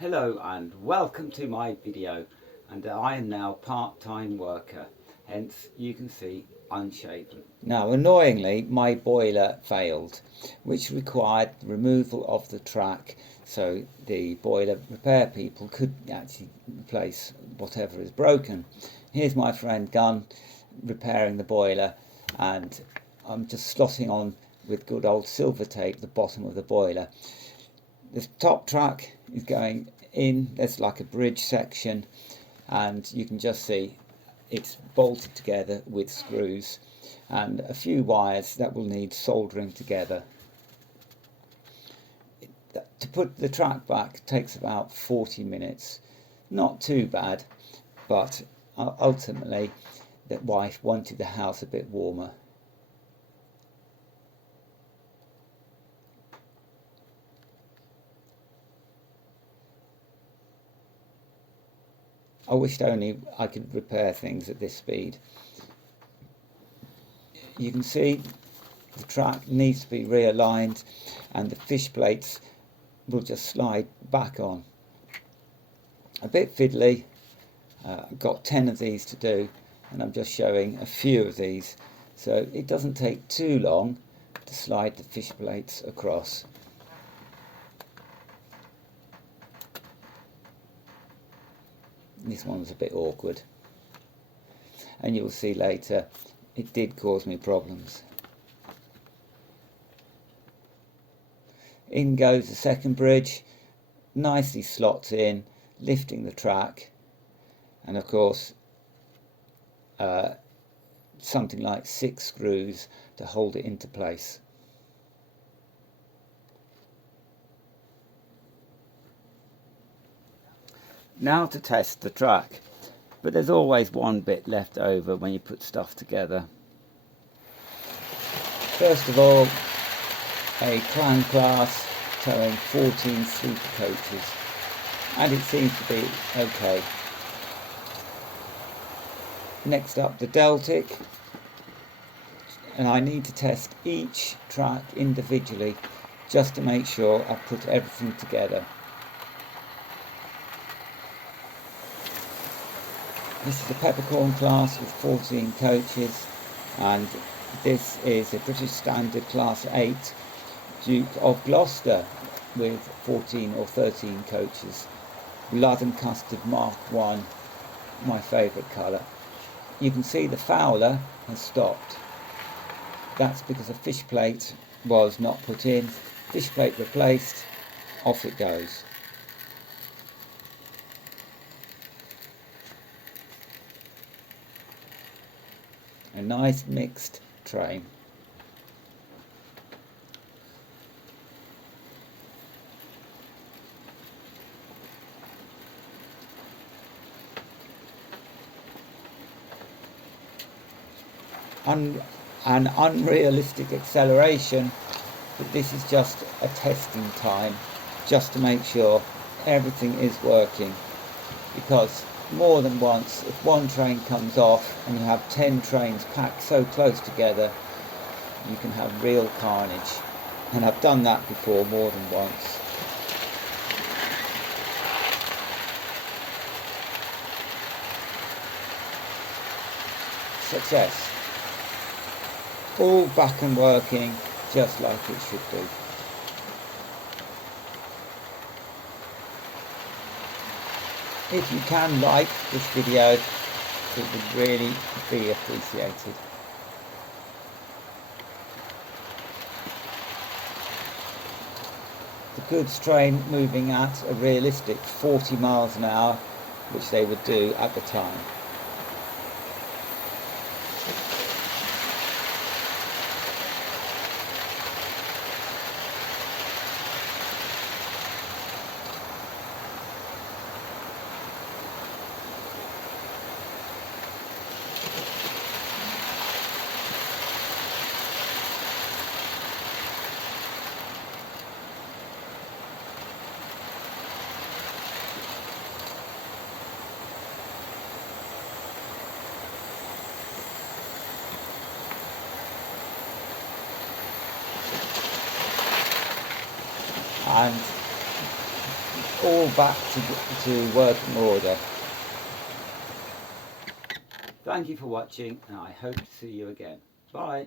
Hello and welcome to my video, and I am now part-time worker, hence you can see unshaven. Now annoyingly my boiler failed, which required removal of the track so the boiler repair people could actually replace whatever is broken. Here's my friend Gunn repairing the boiler, and I'm just slotting on with good old silver tape the bottom of the boiler. The top track is going in, there's like a bridge section, and you can just see it's bolted together with screws and a few wires that will need soldering together. To put the track back takes about 40 minutes. Not too bad, but ultimately the wife wanted the house a bit warmer. I wished only I could repair things at this speed. You can see the track needs to be realigned and the fish plates will just slide back on. A bit fiddly. I've got 10 of these to do, and I'm just showing a few of these, so it doesn't take too long to slide the fish plates across. This one's a bit awkward, and you'll see later it did cause me problems. In goes the second bridge, nicely slots in, lifting the track, and of course something like 6 screws to hold it into place. Now to test the track, but there's always one bit left over when you put stuff together. First of all, a clown class towing 14 sleeper coaches, and it seems to be okay. Next up, the Deltic, and I need to test each track individually just to make sure I've put everything together. This is a peppercorn class with 14 coaches, and this is a British Standard Class 8 Duke of Gloucester with 14 or 13 coaches. Blood and Custard Mark 1, my favourite colour. You can see the fowler has stopped. That's because a fish plate was not put in. Fish plate replaced, off it goes. A nice mixed train. An unrealistic acceleration, but this is just a testing time, just to make sure everything is working, because more than once, if one train comes off and you have 10 trains packed so close together, you can have real carnage, and I've done that before more than once. Success. All back and working just like it should do. If you can like this video, it would really be appreciated. The goods train moving at a realistic 40 miles an hour, which they would do at the time. And all back to working order. Thank you for watching, and I hope to see you again. Bye.